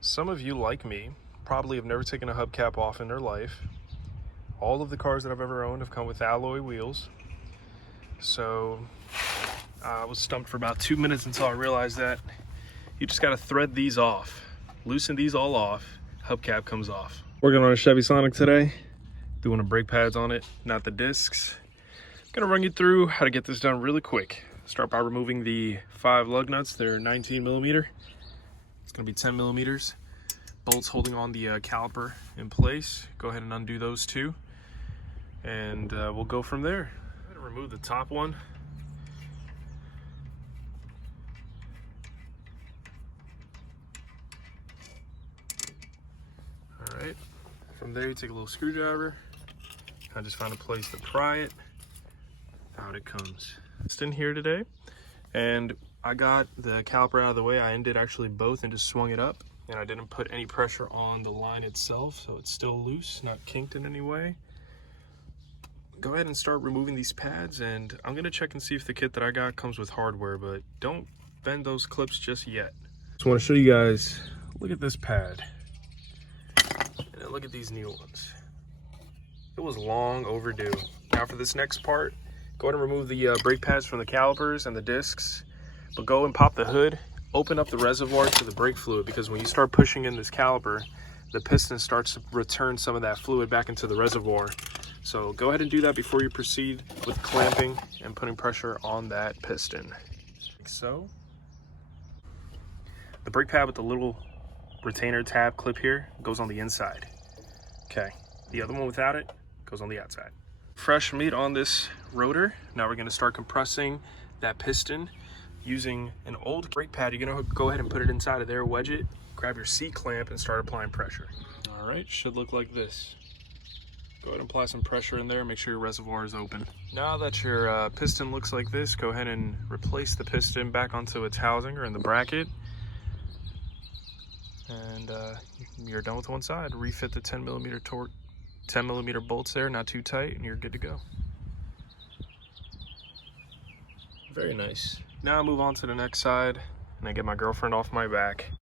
Some of you, like me, probably have never taken a hubcap off in their life. All of the cars that I've ever owned have come with alloy wheels. So I was stumped for about 2 minutes until I realized that you just got to thread these off. Loosen these all off, hubcap comes off. Working on a Chevy Sonic today, doing the brake pads on it, not the discs. Gonna run you through how to get this done really quick. Start by removing the 5 lug nuts. They're 19 millimeter. It's gonna be 10 millimeters. Bolts holding on the caliper in place. Go ahead and undo those two, and we'll go from there. I'm gonna remove the top one. All right, from there you take a little screwdriver. I just find a place to pry it. Out it comes. It's in here today, and I got the caliper out of the way. I undid actually both and just swung it up, and I didn't put any pressure on the line itself, so it's still loose, not kinked in any way. Go ahead and start removing these pads, and I'm gonna check and see if the kit that I got comes with hardware, but don't bend those clips just yet. Just want to show you guys, look at this pad, and then look at these new ones. It was long overdue. Now for this next part, go ahead and remove the brake pads from the calipers and the discs, but go and pop the hood, open up the reservoir to the brake fluid, because when you start pushing in this caliper, the piston starts to return some of that fluid back into the reservoir. So go ahead and do that before you proceed with clamping and putting pressure on that piston. Like so. The brake pad with the little retainer tab clip here goes on the inside. Okay, the other one without it goes on the outside. Fresh meat on this rotor. Now we're going to start compressing that piston using an old brake pad. You're going to go ahead and put it inside of there, wedge it, grab your C clamp, and start applying pressure. All right, should look like this. Go ahead and apply some pressure in there, make sure your reservoir is open. Now that your piston looks like this, go ahead and replace the piston back onto its housing or in the bracket. And you're done with one side. Refit the 10 millimeter bolts there, not too tight, and you're good to go. Very nice. Now I move on to the next side, and I get my girlfriend off my back.